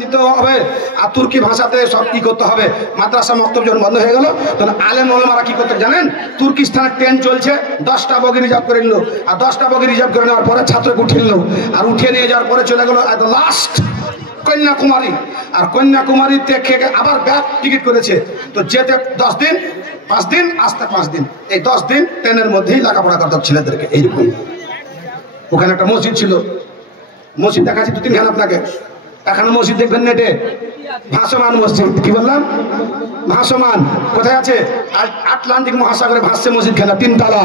দিতে হবে আর তুর্কি ভাষাতে সব কি করতে হবে। মাদ্রাসা মক্তব যখন বন্ধ হয়ে গেল তখন আলেম ওলামারা কি করতে জানেন, তুর্কিস্তানে ট্রেন চলছে, 10টা বগি রিজার্ভ করে নিল, আর 10টা বগি রিজার্ভ করে নেওয়ার পরে ছাত্রকে উঠিয়ে নিল, আর উঠিয়ে নিয়ে যাওয়ার পরে চলে গেল এত লাস্ট কন্যাকুমারী, আর কন্যাকুমারী থেকে আবার ব্যাক টিকিট করেছে। তো যেতে 10 দিন, 5 দিন, আসতে 5 দিন, এই 10 দিন ট্রেনের মধ্যেই লেখাপড়া করতে ছেলেদেরকে। এইরকম ওখানে একটা মসজিদ ছিল, মসজিদ দেখাচ্ছি 2-3খান আপনাকে। এখানে মসজিদ দেখবেন নেটে, ভাসমান মসজিদ। কি বললাম? ভাসমান। কোথায় আছে? আটলান্টিক মহাসাগরে ভাসছে মসজিদ খানা, 3 তলা,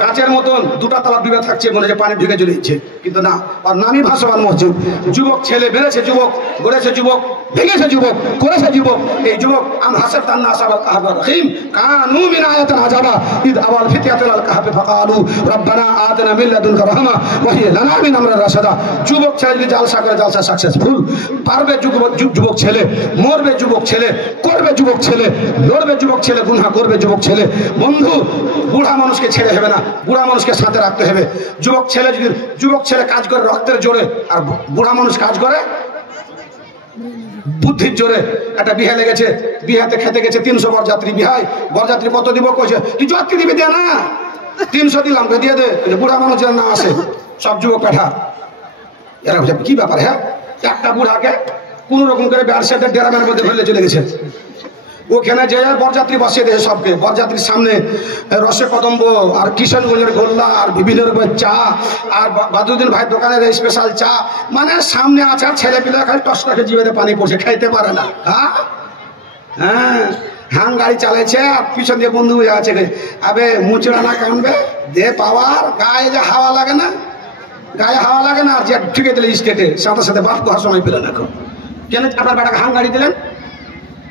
কাঁচের মতন 2টা তলা ডুবে থাকছে, মনে হচ্ছে পানি ঢুকে চলে যাচ্ছে, কিন্তু না, আর নামই ভাসমান মসজিদ। যুবক ছেলে বেড়েছে, যুবক গড়েছে, যুবক ভেঙেছে, যুবক করেছে, যুবক। এই যুবক আম হাসাব তান্না আসাবাল কাহাবার রহিম কানু মিন আয়াতিনা আজাবা ইদ আওয়াল ফিতিয়াতুল কাহাফে ফাকালু রব্বানা আতিনা মিন লাদুনকা রাহমা ওয়া হিয়া লানা মিন আমরিনা রাশাদা। যুবক ছেলে যদি জালসা করে, জালসা সাকসেসফুল। পারবে যুবক ছেলে, মরবে যুবক ছেলে, করবে যুবক ছেলে, লড়বে যুবক ছেলে, গুনাহ করবে যুবক ছেলে। বন্ধু, বুড়া মানুষকে ছেড়ে হবে না, বুড়া মানুষকে সাথে রাখতে হবে। যুবক ছেলে যদি যুবক ছেলে কাজ করে রক্তের জোরে, আর বুড়া মানুষ কাজ করে বুদ্ধির জোরে। একটা বিহা লেগেছে, বিহাতে খেতে গেছে 300 বরযাত্রী। বিহায় বরযাত্রী কত দিব কইছে, তুই যাত্রী দিবি দে না, 300 দিলাম, দিয়ে দে। বুড়া মানুষ যেন না আসে, সব যুবক পাঠা। এরা কি ব্যাপার? হ্যাঁ, একটা বুড়াকে কোন রকম করে ব্যবসাদের ডেরামের মধ্যে ফেলে চলে গেছে। ওখানে যে বরযাত্রী বসিয়ে দিয়েছে সবকে। বরযাত্রীর সামনে রসে কদম্ব আর কিশনগঞ্জের গোল্লা আর বিভিন্ন রকমের চা, আর বাদুদ্দিন ভাই দোকানের স্পেশাল চা, মানে সামনে আছে। আর ছেলে পিলা খালি টসটাকে জিভেতে পানি পড়ছে, খাইতে পারে না। হ্যাঁ, হাং গাড়ি চালাইছে, আর পিছন দিয়ে বন্ধু হয়ে আছে, আবে মুচড়া না কানবে দে পাওয়ার, গায়ে যে হাওয়া লাগে না, গায়ে হাওয়া লাগে না। আর যে ঠুকে দিলে স্টেটে, সাথে সাথে বাপ ঘর সময় পেলেন। এখন কেন আপনার বেটাকে হাং গাড়ি দিলেন?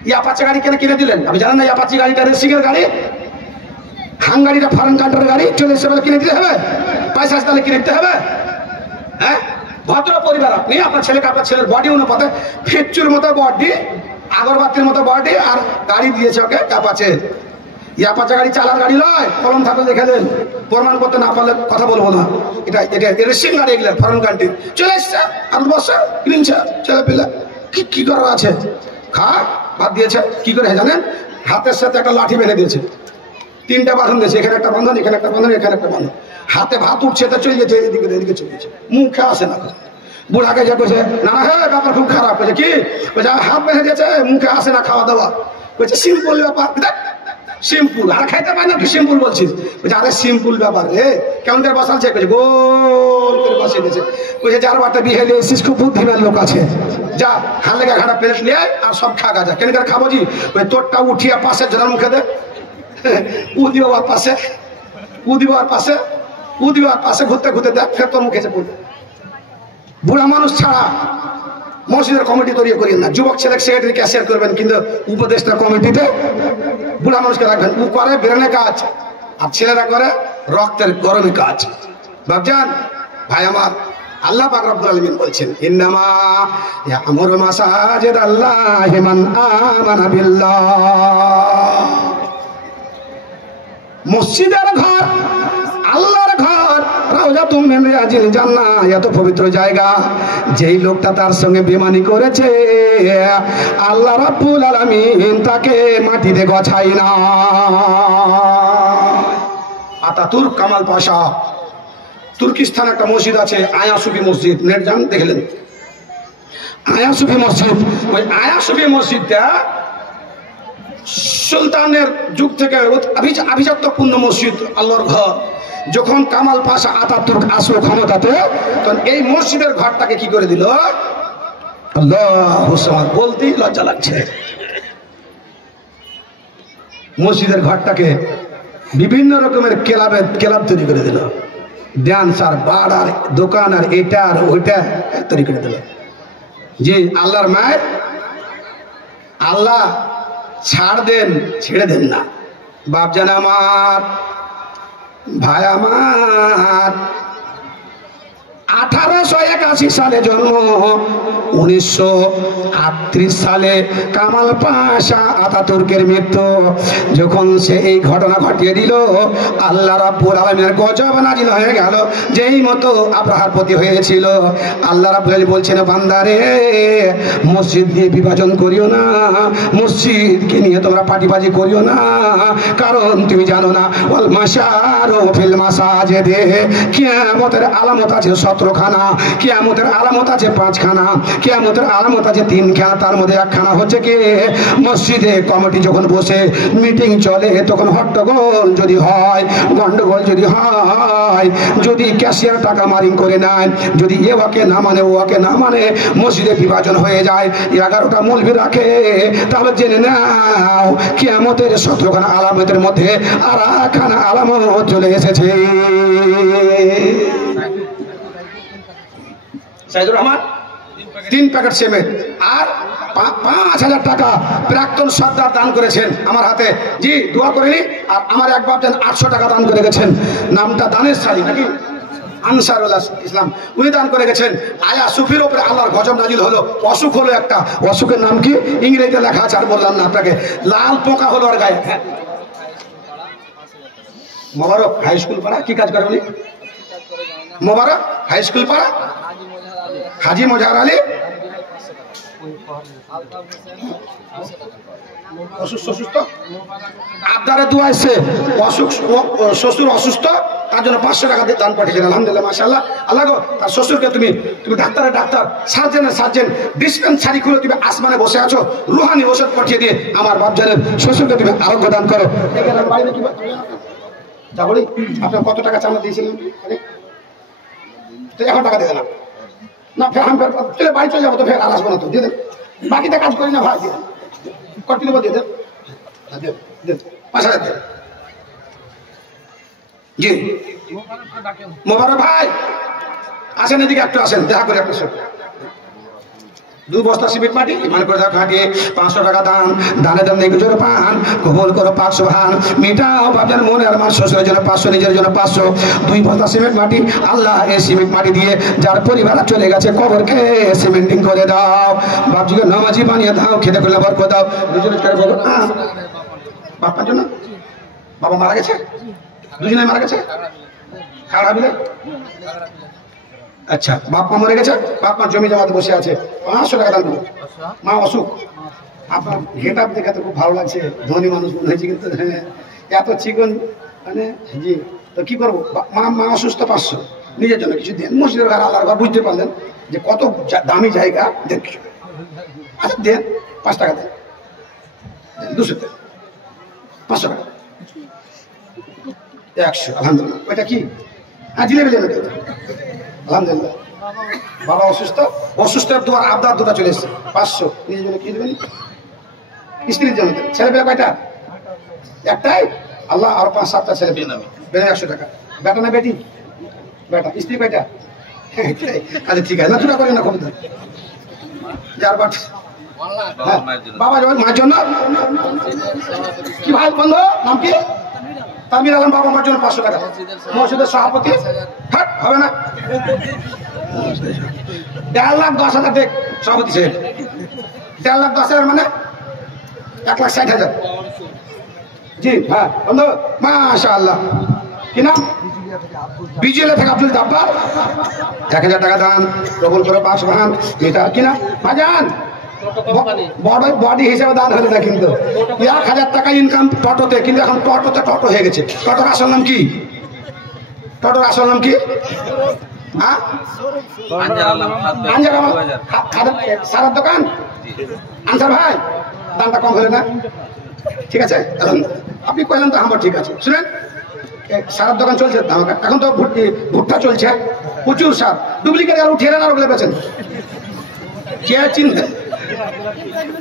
ইয়াপাচি গাড়ি কেন কিনে দিলেন? আপনি জানেন না ইয়াপাচি গাড়িটা রেসিংয়ের গাড়ি, হাং গাড়িটা ফরেন কান্ট্রির গাড়ি। চলে এসে কিনে দিতে হবে, পয়সা তাহলে কিনে দিতে হবে। হ্যাঁ, ভদ্র পরিবার আপনি, আপনার ছেলেকে, আপনার ছেলের বডি অনুপাতে ফিচুর মতো বডি, আগরবাতির মতো বডি, আর গাড়ি দিয়েছে ওকে ইয়াপাচের। ইয়াপাচা গাড়ি চালার গাড়ি নয়, কলম থাকলে দেখে দেন, প্রমাণ করতে না পারলে কথা বলবো না। এটা রেসিং গাড়ি, এগুলো ফরেন কান্ট্রি। চলে এসছে আর বসে কিনছে, ছেলে পেলে কি করার আছে, খা ভাত দিয়েছে। কি করে জানেন? হাতের সাথে একটা লাঠি বেঁধে দিয়েছে, 3টা বাঁধন দিয়েছে, এখানে একটা বাঁধন, এখানে একটা বাঁধন, এখানে একটা বাঁধন। হাতে ভাত উঠছে, তো চলে গেছে, এদিকে চলে গেছে, মুখে আসে না। বুড়াকে যে কইছে, না হ্যাঁ ব্যাপার খুব খারাপ। কইছে কি? কইছে হাত বেঁধে দিয়েছে, মুখে আসে না খাওয়া দাওয়া। কইছে সিম্পল ব্যাপার, সিম্পল। আর খাইতে পারে না, তুই সিম্পল বলছিস? বলছে আরে সিম্পল ব্যাপার রে, কেমন করে বসালছে? কইছে গোল করে বসিয়ে দিয়েছে। কইছে যার বাটা বিহে দিয়েছিস, খুব বুদ্ধিমান লোক আছে, যা হালেগা ঘাটা প্লেট নিয়ে আর সব খা যা। কেন করে খাবো জি? ওই তোরটা উঠিয়া পাশে জোড়ার মুখে দে, উদিবার পাশে, উদিবার পাশে, উদিবার পাশে ঘুরতে ঘুরতে দেখ, ফের তোর মুখে পড়বে। বুড়া মানুষ ছাড়া মসজিদের কমিটি তৈরি করিয়েন না। যুবক ছেলে সেক্রেটারি ক্যাশিয়ার করবেন, কিন্তু উপদেষ্টা কমিটিতে বুড়া মানুষকে রাখবেন। ও করে বেরোনে কাজ, আর ছেলেরা করে রক্তের গরমে কাজ। ভাবজান ভাই আমার, আল্লাহ পাক রব্বুল আলামিন বলছেন, ইন্নামা ইয়ামুরু মাসাজিদাল্লাহি মান আমানা বিল্লাহ। মসজিদের ঘর আল্লাহর ঘর, রাউজাতুম মিন রিয়াজিল জান্নাহ, এত পবিত্র জায়গা। যেই লোকটা তার সঙ্গে বেমানি করেছে, আল্লাহ রাব্বুল আলামিন তাকে মাটিতে গছাই না। আতাতুর্ক কামাল পাশা, তুর্কিস্তানে একটা মসজিদ আছে, আয়া সুফি মসজিদ, নেট যান দেখলেন, আয়া সুফি মসজিদ। ওই আয়া সুফি মসজিদটা সুলতানের যুগ থেকে আভিজাত্যপূর্ণ মসজিদ, আল্লাহর ঘর। যখন কামাল পাশা আতাতুর্ক আসলো ক্ষমতাতে, তখন এই মসজিদের ঘরটাকে কি করে দিল, আল্লাহু সামাদ, বলতেই লজ্জা লাগছে। মসজিদের ঘরটাকে বিভিন্ন রকমের ক্লাব তৈরি করে দিল, ডান্স আর বার আর দোকান আর এটা আর ওইটা তৈরি করে দিল। যে আল্লাহর মায়ের, আল্লাহ ছাড় দেন, ছেড়ে দেন না। বাপ জান আমার, ভাই আমার, 1881 সালে জন্ম, 1938 সালে কামাল পাশা আতাতুর্কের মৃত্যু। যখন সে এই ঘটনা ঘটিয়ে দিল, আল্লাহ রাব্বুল আলামিনের গজব নাজিল হয়ে গেল, যেই মতো আব্রাহার প্রতি হয়েছিল। আল্লাহ রাব্বুল আলামিন বলছেন, বান্দারে মসজিদ নিয়ে বিভাজন করিও না, মসজিদকে নিয়ে তোমরা পাটিবাজি করিও না, কারণ তুমি জানো না ওয়াল মাশারু ফিল মাসাজিদে, কিয়ামতের আলামত আছে 17খানা, কিয়ামতের আলামত আছে 5খানা, কিয়ামতের আলামত আছে 3খানা। তার মধ্যে একখানা হচ্ছে কি, মসজিদে কমিটি যখন বসে মিটিং চলে, তখন হট্টগোল যদি হয়, গন্ডগোল যদি হয়, যদি ক্যাশিয়ার টাকা মারিং করে নেয়, যদি এ ওয়াকে না মানে ওয়াকে না মানে, মসজিদে বিভাজন হয়ে যায়, 11টা মৌলবি রাখে, তাহলে জেনে নাও কিয়ামতের 17খানা আলামতের মধ্যে আর একখানা আলামত চলে এসেছে। সাইদুর রহমান 3 প্যাকেট সিমেন্ট আর 5000 টাকা প্রাক্তন সর্দার দান করেছেন আমার হাতে। জি, দোয়া করিনি। আর আমার এক বাপ 800 টাকা দান করে গেছেন, নামটা দানেশ সালি নাকি আনসারুল ইসলাম, উনি দান করে গেছেন। আয়া সুফির উপরে আল্লাহর গজব নাজিল হলো, অসুখ হলো একটা, অসুখের নাম কি ইংরেজিতে লেখা আছে, আর বললাম না আপনাকে, লাল পোকা হলো আর গায়ে। মোবারক হাই স্কুল পাড়া কি কাজ করে উনি? মোবারক হাই স্কুল পাড়া হাজি মোজাহার আলী অসুস্থ, আবদারে দোয়া এসছে, শ্বশুর অসুস্থ, তার জন্য 500 টাকা দান পাঠিয়েছেন। আলহামদুলিল্লাহ, মাশাআল্লাহ। আল্লাহ গো, তার শ্বশুরকে তুমি ডাক্তারের ডাক্তার, সার্জেনের সার্জেন, ডিসপেন্সারি খুলে তুমি আসমানে বসে আছো, রুহানি ওষুধ পাঠিয়ে দিয়ে আমার বাপজানের শ্বশুরকে তুমি আরোগ্য দান করো। যা বলি, আপনার কত টাকা চাঁদা দিয়েছিলেন? এখন টাকা দিয়ে দেন না, ফের আমি চলে বাড়ি চলে যাবো, তো ফের আর আসবো না, তো দিয়ে দেন। বাকিতে কাজ করি না ভাই, দিয়ে দেন, কটি দেবো, দিয়ে দেন, 5000 দেন। জি মোবারক ভাই আসেন, এদিকে একটু আসেন, দেখা করি আপনার সাথে। 2 বস্তা সিমেন্ট মাটি ইমান করে খাটিয়ে 500 টাকা দান, দানে দান নেই জোরে পান, কবুল করো 500 ভান, মিটাও বাপের মনে আর আমার শ্বশুরের জন্য 500, নিজের জন্য 500। 2 বস্তা সিমেন্ট মাটি, আল্লাহ এই সিমেন্ট মাটি দিয়ে যার পরিবার চলে গেছে কবরকে সিমেন্টিং করে দাও, বাপজিকে নামাজি বানিয়ে দাও, খেতে করলে বরকত দাও। দুজনে করে বলো, বাপার জন্য, বাবা মারা গেছে, দুজনে মারা গেছে, খারাপ বিলে। আচ্ছা, বাপ মা মরে গেছে, বাপ মা জমি জমাতে বসে আছে, 500 টাকা দান করবো। মা অসুখ, আপনার গেট আপ দেখাতে খুব ভালো লাগছে, ধনী মানুষ মনে হয়েছে, কিন্তু এত চিকন মানে। জি, তো কি করবো, মা অসুস্থ, 500 নিজের জন্য কিছু দেন, মসজিদের ঘর, আল্লাহর ঘর, বুঝতে পারলেন যে কত দামি জায়গা, দেন কিছু। আচ্ছা দেন, 5 টাকা দেন, 200 দেন, 500 টাকা, 100। আলহামদুলিল্লাহ। ওইটা কি? হ্যাঁ, জিলেবি দেন। আলহামদুলিল্লাহ। বাবা অসুস্থ, অসুস্থের দোয়ার আবদার দুটা চলে এসছে, 500 নিজের জন্য কি দেবেন, স্ত্রীর জন্য দেন। ছেলে পেয়ে কয়টা? একটাই, আল্লাহ আর 5-7টা ছেলে পেয়ে নেবে, বেড়ে 100 টাকা। বেটা না বেটি? বেটা। স্ত্রী কয়টা? আচ্ছা ঠিক আছে, না দুটা করে না, কম দেন। যার বাট বাবা মায়ের জন্য কি ভাই বন্ধু, নাম কি? তামির আলম, বাবা মার জন্য 500 টাকা। মসজিদের সভাপতি হবে না, 1,10,000 দেখ সভাপতি সাহেব, 1,10,000 মানে 1,60,000। জি হ্যাঁ বন্ধু, মাশাআল্লাহ। কি নাম? বিজেলে থেকে আব্দুল জব্বার, 1000 টাকা দান, কবুল করে 5 ভান। এটা কি না ভাইজান, বডি হিসেবে দান হলে না, কিন্তু 1000 টাকা ইনকাম টোটোতে, কিন্তু এখন টোটোতে টোটো হয়ে গেছে। টোটোর আসল নাম কি? টোটোর আসল নাম কি? হ্যাঁ, সারার দোকান। আনসার ভাই, দামটা কম হলে না? ঠিক আছে, আপনি কইলেন তো আমার ঠিক আছে। শুনেন, সারার দোকান চলছে, এখন তো ভুট্টা চলছে, প্রচুর সার, ডুপ্লিকেট উঠিয়ে আর ওগুলো বেচেন, কে চিনতে